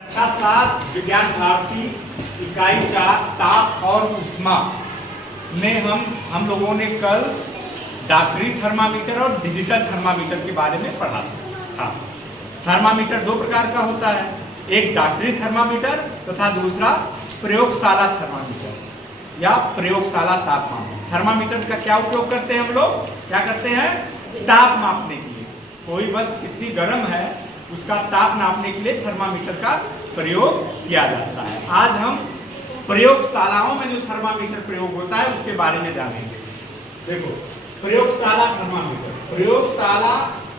कक्षा 7 विज्ञान भारती इकाई 4 ताप और ऊष्मा में हम लोगों ने कल डॉक्टरी थर्मामीटर और डिजिटल थर्मामीटर के बारे में पढ़ा था। थर्मामीटर दो प्रकार का होता है, एक डॉक्टरी थर्मामीटर तथा दूसरा प्रयोगशाला थर्मामीटर या प्रयोगशाला तापमान। थर्मामीटर का क्या उपयोग करते हैं हम लोग? क्या करते हैं? ताप मापने के लिए। कोई वस्तु कितनी गर्म है उसका ताप नापने के लिए थर्मामीटर का प्रयोग किया जाता है। आज हम प्रयोगशालाओं में जो थर्मामीटर प्रयोग होता है उसके बारे में जानेंगे। देखो, प्रयोगशाला थर्मामीटर, प्रयोगशाला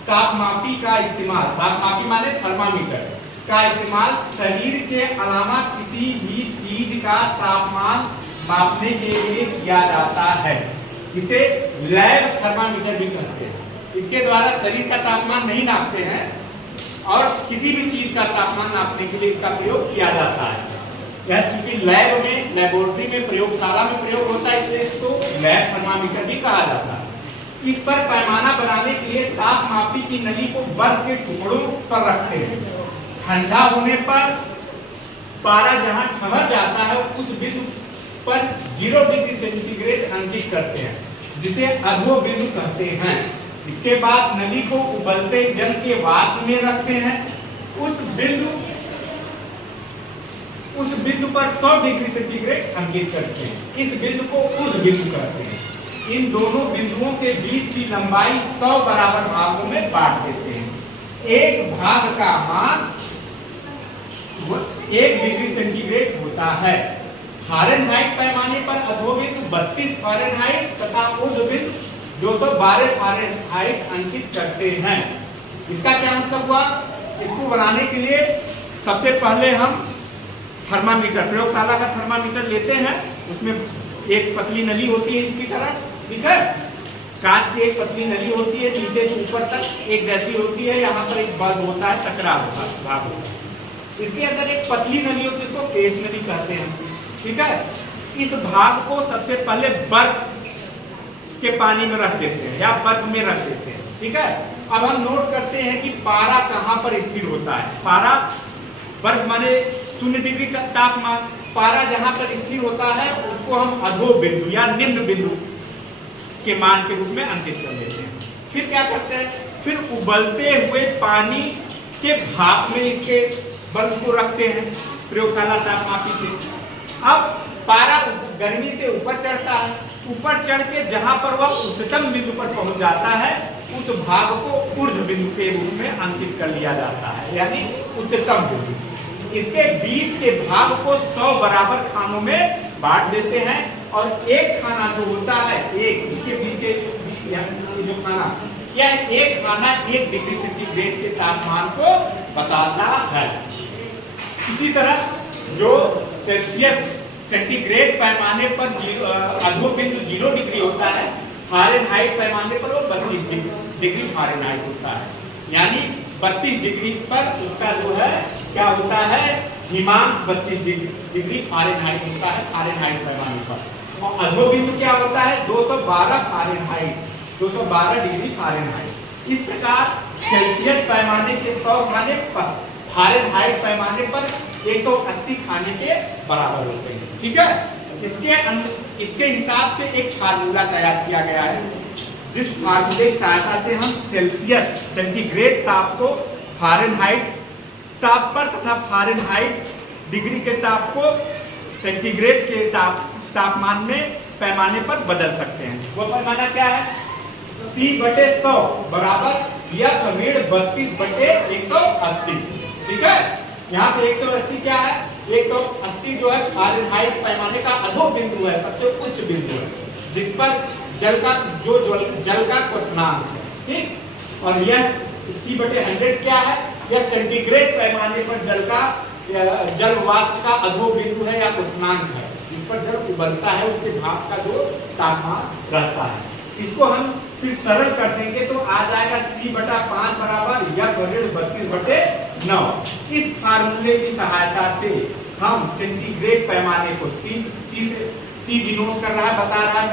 तापमापी का इस्तेमाल, तापमापी माने थर्मामीटर का इस्तेमाल शरीर के अलावा किसी भी चीज का तापमान मापने के लिए किया जाता है। इसे लैब थर्मामीटर भी कहते हैं। इसके द्वारा शरीर का तापमान नहीं नापते हैं और किसी भी चीज का तापमान नापने के लिए इसका प्रयोग किया जाता है। यह चूंकि लैब में, लेबोरेटरी में, प्रयोगशाला में प्रयोग होता है, इसलिए इसको लैब थर्मामीटर भी कहा जाता है। इस पर पैमाना बनाने के लिए तापमापी की नली को बर्फ के टुकड़ों पर रखते हैं। ठंडा होने पर पारा जहां ठहर जाता है उस बिंदु पर 0 डिग्री सेंटीग्रेड अंकित करते हैं, जिसे अधो बिंदु कहते हैं। इसके बाद नली को उबलते जल के वाष्प में रखते हैं। उस बिंदु पर 100 डिग्री सेंटीग्रेड अंकित करते हैं। इस बिंदु को ऊर्ध्व बिंदु कहते हैं। इन दोनों बिंदुओं के बीच की लंबाई 100 बराबर भागों में बांट देते हैं। एक भाग का मान 1 डिग्री सेंटीग्रेड होता है। फारेनहाइट पैमाने पर अधो बिंदु 32 फारेनहाइट तथा ऊर्ध्व बिंदु 212 फारेनहाइट अंकित करते हैं। इसका क्या मतलब हुआ? इसको बनाने के लिए सबसे पहले हम थर्मामीटर, प्रयोगशाला का थर्मामीटर लेते हैं। उसमें एक पतली नली होती है इसकी तरह, ठीक है? कांच की एक पतली नली होती है, नीचे से ऊपर तक एक जैसी होती है। यहाँ पर एक बल्ब होता है, सकरा भाग होता है। इसके अंदर एक पतली नली होती है, इसको केस नली कहते हैं, ठीक है? इस भाग को सबसे पहले बर्फ के पानी में रख देते हैं या बर्फ में रख देते हैं, ठीक है? अब हम नोट करते हैं कि पारा कहां पर स्थिर होता है। पारा, बर्फ माने 0 डिग्री का तापमान, पारा जहां पर स्थिर होता है उसको हम अधो बिंदु या निम्न बिंदु के मान के रूप में अंकित कर लेते हैं। फिर क्या करते हैं? फिर उबलते हुए पानी के भाप में इसके बर्फ को रखते हैं प्रयोगशाला तापमापी से। अब पारा गर्मी से ऊपर चढ़ता है। ऊपर चढ़ के जहां पर वह उच्चतम बिंदु पर पहुंच जाता है उस भाग को ऊर्ध्व बिंदु के रूप में अंकित कर लिया जाता है, यानी उच्चतम बिंदु। इसके बीच के भाग को 100 बराबर खानों में बांट देते हैं और एक खाना जो होता है, एक इसके बीच के जो खाना, यह एक खाना 1 डिग्री सेंटीग्रेड के तापमान को बताता है। इसी तरह जो सेल्सियस सेंटीग्रेड पैमाने पर अधो बिंदु 0 डिग्री होता है, फारेनहाइट पैमाने पर वो 32 डिग्री फारेनहाइट होता है, यानी 32 डिग्री पर उसका जो है क्या होता है, हिमांक 32 डिग्री फारेनहाइट होता है फारेनहाइट पैमाने पर। और अधो बिंदु क्या होता है, 212 फारेनहाइट, 212 डिग्री फारेनहाइट। इस प्रकार सेल्सियस पैमाने के 100 खाने पर फारेनहाइट पैमाने पर 180 खाने के बराबर होते हैं, ठीक है? इसके हिसाब से एक फार्मूला तैयार किया गया है, जिस फार्मूले की सहायता से हम सेल्सियस सेंटीग्रेड ताप को फारेनहाइट ताप पर तथा फारेनहाइट डिग्री के ताप को सेंटीग्रेड के तापमान में पैमाने पर बदल सकते हैं। वो पैमाना क्या है? C/100 बराबर या 32/180, ठीक है? यहाँ पे 180 क्या है? 180 जो है फारेनहाइट पैमाने का अधो बिंदु है, सबसे उच्च बिंदु है, जिस पर जल का क्वथनांक है, ठीक? और यह C/100 क्या है? यह सेंटीग्रेड पैमाने पर जल वाष्प का अधो बिंदु है या क्वथनांक है, जिस पर जल उबलता है, उसके भाप का जो तापमान रहता है। इसको हम फिर सरल कर देंगे तो आ जाएगा C/5 बराबर या 32/9। इस फार्मूले की सहायता से हम सेंटीग्रेड पैमाने को C डिनोट कर रहा है, बता रहा है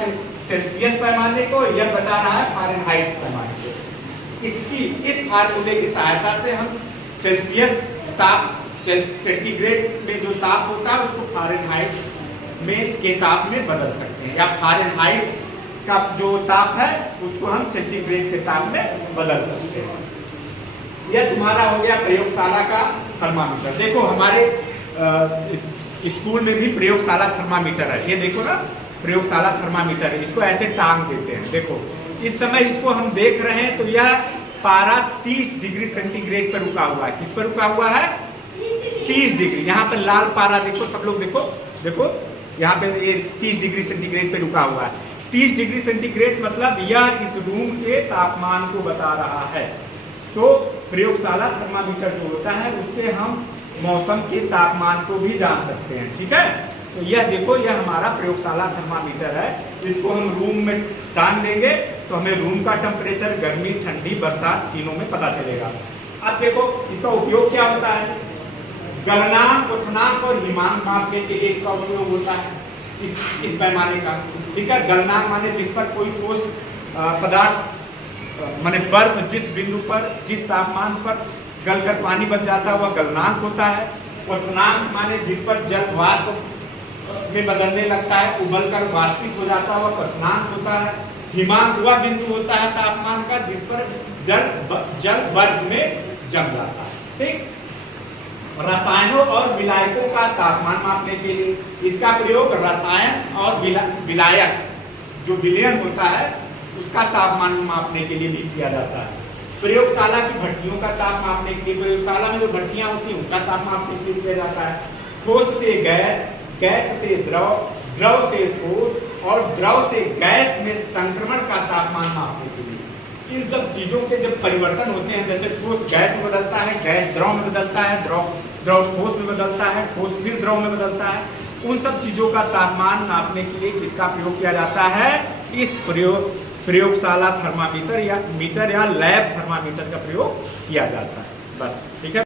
सेल्सियस पैमाने को, यह बता रहा है फारेनहाइट पैमाने को। इस फार्मूले की सहायता से हम सेल्सियस ताप सेंटीग्रेड में जो ताप होता है उसको फ़ारेनहाइट में के ताप में बदल सकते हैं, या फ़ारेनहाइट का जो ताप है उसको हम सेंटीग्रेड के ताप में बदल सकते हैं। यह तुम्हारा हो गया प्रयोगशाला का थर्मामीटर। देखो हमारे स्कूल में भी प्रयोगशाला थर्मामीटर है, ये देखो ना प्रयोगशाला थर्मामीटर है, इसको ऐसे टांग देते हैं। देखो इस समय इसको हम देख रहे हैं तो यह पारा 30 डिग्री सेंटीग्रेड पर रुका हुआ है। किस पर रुका हुआ है? 30 डिग्री। यहाँ पे लाल पारा देखो, सब लोग देखो, देखो यहाँ पे ये 30 डिग्री सेंटीग्रेड पे रुका हुआ है। 30 डिग्री सेंटीग्रेड मतलब यह इस रूम के तापमान को बता रहा है। तो प्रयोगशाला थर्मामीटर जो होता है उससे हम मौसम के तापमान को भी जान सकते हैं, ठीक है। तो यह देखो, यह हमारा प्रयोगशाला थर्मामीटर है। इसको हम रूम में टांग देंगे तो हमें रूम का टेम्परेचर गर्मी, ठंडी, बरसात तीनों में पता चलेगा। अब देखो इसका उपयोग क्या होता है? गलनांक, क्वथनांक और हिमांक मापने के लिए इसका उपयोग होता है, इस पैमाने का, ठीक है। गलनांक माने जिस पर कोई ठोस पदार्थ माने बर्फ जिस बिंदु पर, जिस तापमान पर गलकर पानी बन जाता है वह गलनांक होता है। क्वथनांक माने जिस पर जल वाष्प में बदलने लगता है, उबलकर वाष्पित हो जाता है वह क्वथनांक होता है। हिमांक वह बिंदु होता है तापमान का जिस पर जल बर्फ में जम जाता है, ठीक। रसायनों और विलायकों का तापमान मापने के लिए इसका प्रयोग रसायन और विलायक जो विलयन होता है उसका तापमान मापने के लिए भी किया जाता है। प्रयोगशाला की भट्टियों का ताप मापने के लिए, प्रयोगशाला में जो भट्टियां होती हैं उनका ताप मापने के लिए किया जाता है। ठोस से गैस, गैस से द्रव, द्रव से ठोस और द्रव से गैस में संक्रमण का तापमान मापने के लिए। इन सब चीजों के जब परिवर्तन होते हैं, जैसे ठोस गैस में बदलता है, गैस द्रव में बदलता है, द्रव ठोस में बदलता है, ठोस फिर द्रव में बदलता है, उन सब चीजों का तापमान नापने के लिए किसका प्रयोग किया जाता है? इस प्रयोगशाला थर्मामीटर या मीटर या लैब थर्मामीटर का प्रयोग किया जाता है। बस, ठीक है।